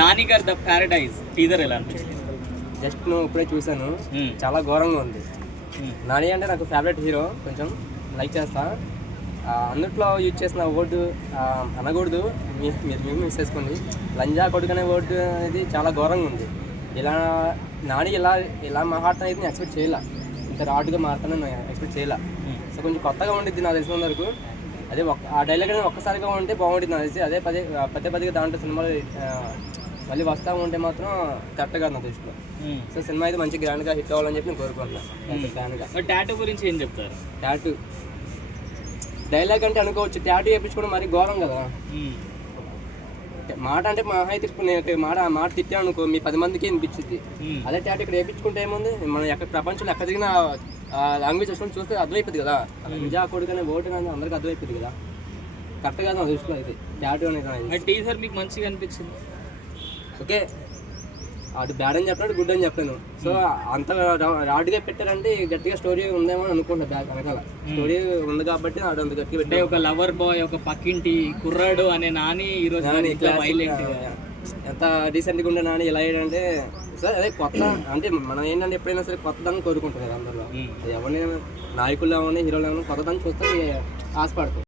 నాని గారి the Paradise teaser ఎలా అనిపించింది? జస్ట్ నువ్వు ఇప్పుడే చూశాను, చాలా ఘోరంగా ఉంది. నాని అంటే నాకు ఫేవరెట్ హీరో, కొంచెం లైక్ చేస్తా. అందుట్లో యూజ్ చేసిన వర్డ్ అనకూడదు, మీరు మిస్ చేసుకోండి. లంజా కొడుకు అనే వర్డ్ అనేది చాలా ఘోరంగా ఉంది. ఇలా నాని ఇలా మాట్లాడతాను అయితే నేను ఎక్స్పెక్ట్ చేయాల, ఇంత రాడ్గా మాట్లాడతాను నేను ఎక్స్పెక్ట్ చేయాల. సో కొంచెం కొత్తగా ఉండిద్ది నాకు తెలిసిన వరకు. అదే ఆ డైలాగ్ అనేది ఒక్కసారిగా ఉంటే బాగుంటుంది నాకు తెలిసి. అదే పదే దాంట్లో సినిమాలు మళ్ళీ వస్తూ ఉంటే మాత్రం కరెక్ట్ కాదు నా దృష్టిలో. సో సినిమా అయితే మంచి గ్రాండ్గా హిట్ అవ్వాలని చెప్పి నేను కోరుకుంటున్నాను. ఫ్యాన్గా. టాటూ గురించి ఏం చెప్తారు? టాటూ డైలాగ్ అంటే అనుకోవచ్చు, టాటూ వేయించుకోవడం మరి ఘోరం కదా. మాట అంటే మా అయితే ఇప్పుడు నేను మాట తిట్టాను అనుకో, మీ 10 మందికి వినిపించింది. అదే టాటూ ఇక్కడ వేయించుకుంటే ఏముంది, మనం ఎక్కడ ప్రపంచంలో ఎక్కడ తిరిగిన లాంగ్వేజ్ వస్తుంది చూస్తే అర్థమైపోతుంది కదా. నిజా కొడుకు అనే ఓటు కానీ అందరికీ అర్థమైపోతుంది కదా. కరెక్ట్ కాదు నా దృష్టిలో అయితే టాటూ అనేది. టీజర్ మీకు మంచిగా అనిపించింది? ఓకే, అది బ్యాడ్ అని చెప్పినట్టు గుడ్ అని చెప్పాను. సో అంత రాడ్గా పెట్టారంటే గట్టిగా స్టోరీ ఉందేమో అని అనుకుంటా. బ్యాక్ వెనకాల స్టోరీ ఉంది కాబట్టి అది అంత గట్టిగా పెట్టే. ఒక లవర్ బాయ్, ఒక పక్కింటి కుర్రాడు అనే నాని ఈరోజు ఎంత డీసెంట్గా ఉండే నాని ఇలా అయ్యాడంటే, సార్ అదే కొత్త అంటే మనం ఏంటంటే ఎప్పుడైనా సరే కొత్త దాన్ని కోరుకుంటాం కదా అందరిలో. ఎవరిని నాయకులు ఏమన్నా హీరోలు ఏమన్నా కొత్త దాన్ని చూస్తే ఆశపడతాం.